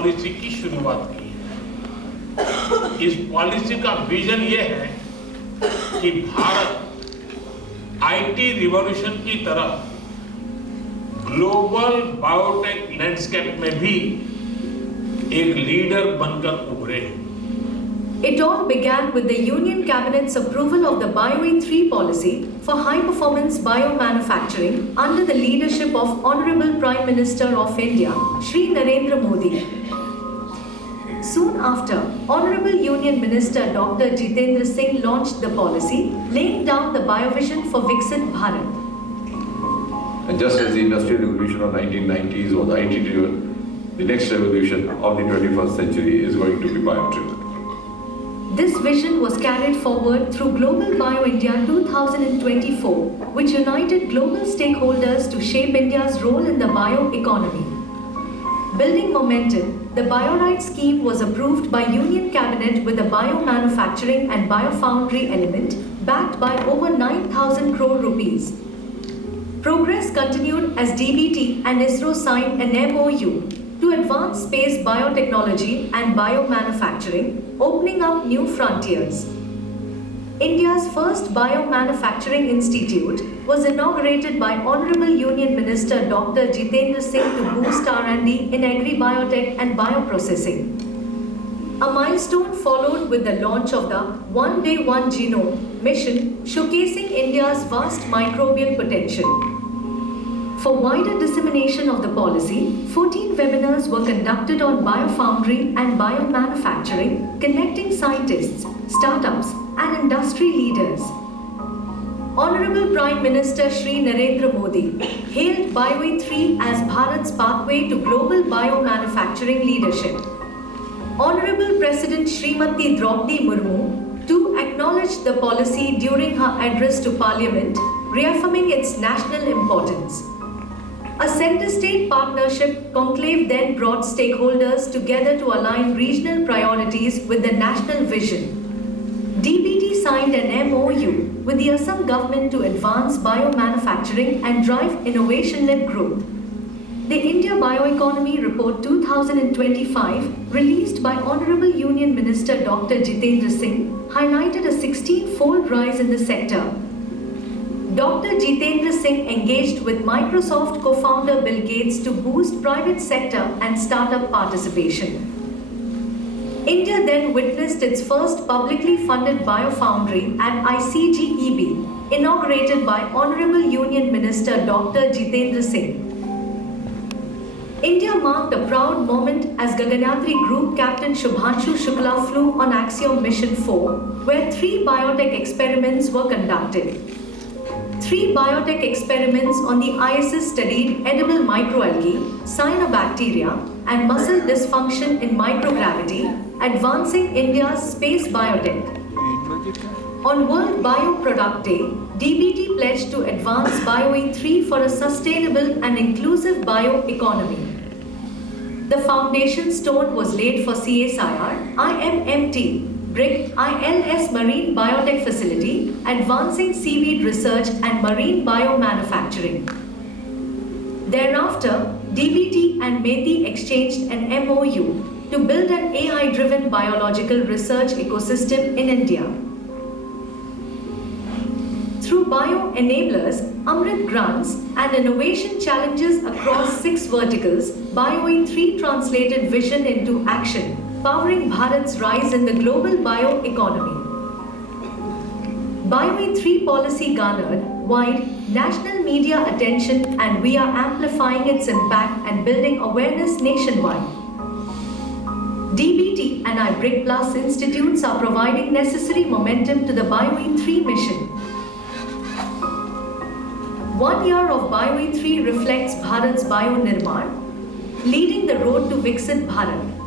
Policy की शुरुआत की है। इस पॉलिसी का विजन ये है कि भारत आईटी रिवॉल्यूशन की तरह ग्लोबल बायोटेक लैंडस्केप में भी एक लीडर बनकर उभरे। It all began with the Union Cabinet's approval of the BioE3 policy for high-performance biomanufacturing under the leadership of Honorable Prime Minister of India, Shri Narendra Modi. Soon after, Honorable Union Minister Dr. Jitendra Singh launched the policy, laying down the biovision for Viksit Bharat. And just as the industrial revolution of 1990s was IT-driven, the next revolution of the 21st century is going to be bio-driven. This vision was carried forward through Global Bio India 2024, which united global stakeholders to shape India's role in the bioeconomy. Building momentum, the BioRite scheme was approved by Union Cabinet with a biomanufacturing and biofoundry element backed by over 9,000 crore rupees. Progress continued as DBT and ISRO signed an MOU to advance space biotechnology and biomanufacturing, opening up new frontiers. India's first biomanufacturing institute was inaugurated by Honorable Union Minister Dr. Jitendra Singh to boost R&D in agri-biotech and bioprocessing. A milestone followed with the launch of the One Day One Genome mission, showcasing India's vast microbial potential. For wider dissemination of the policy, 14 webinars were conducted on biofoundry and biomanufacturing, connecting scientists, startups, and industry leaders. Honorable Prime Minister Shri Narendra Modi hailed BioE3 as Bharat's pathway to global biomanufacturing leadership. Honorable President Srimati Draupadi Murmu too acknowledged the policy during her address to Parliament, reaffirming its national importance. A center-state partnership conclave then brought stakeholders together to align regional priorities with the national vision. DBT signed an MOU with the Assam government to advance biomanufacturing and drive innovation-led growth. The India Bioeconomy Report 2025, released by Honorable Union Minister Dr. Jitendra Singh, highlighted a 16-fold rise in the sector. Dr. Jitendra Singh engaged with Microsoft co-founder Bill Gates to boost private sector and startup participation. India then witnessed its first publicly funded biofoundry at ICGEB, inaugurated by Honorable Union Minister Dr. Jitendra Singh. India marked a proud moment as Gaganyatri Group Captain Shubhanshu Shukla flew on Axiom Mission 4, where 3 biotech experiments were conducted. 3 biotech experiments on the ISS studied edible microalgae, cyanobacteria, and muscle dysfunction in microgravity, advancing India's space biotech. On World Bioproduct Day, DBT pledged to advance BioE3 for a sustainable and inclusive bioeconomy. The foundation stone was laid for CSIR, IMMT, BRIC ILS Marine Biotech Facility, advancing seaweed research and marine biomanufacturing. Thereafter, DBT and METI exchanged an MOU to build an AI-driven biological research ecosystem in India. Through bio-enablers, Amrit grants, and innovation challenges across 6 verticals, BioE3 translated vision into action, powering Bharat's rise in the global bioeconomy. BioE3 policy garnered wide national media attention, and we are amplifying its impact and building awareness nationwide. DBT and iBrick Plus institutes are providing necessary momentum to the BioE3 mission. 1 year of BioE3 reflects Bharat's Bio Nirman, leading the road to Viksit Bharat.